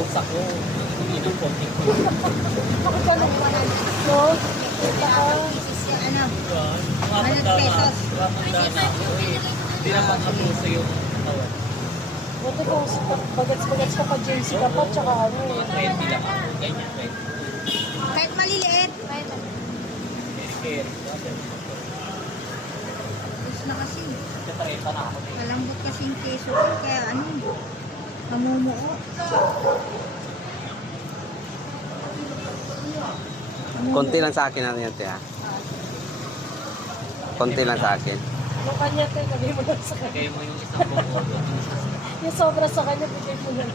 post ako. Hindi ng posting ko. Ako pa nung mahal. No? Ano? Mga pesos. Hindi naman kapuso yung katawan. Buti kung bagats-bagats ka pa JC ka pa, tsaka ano Mga eh. 20 lang ako. Ganyan, 20. Kahit maliliit. Carry. Gusto na kasi. Kasi 30 na ako. Malambot kasi yung keso ko. Kaya ano, namumuo. Konti lang sa akin ano yan, te, ha? Konti lang sa akin. Yung kanya tayo, lagay mo lang sa kanya. Kaya mo yung isang buong Yung sobra sa kanya, bigay mo lang.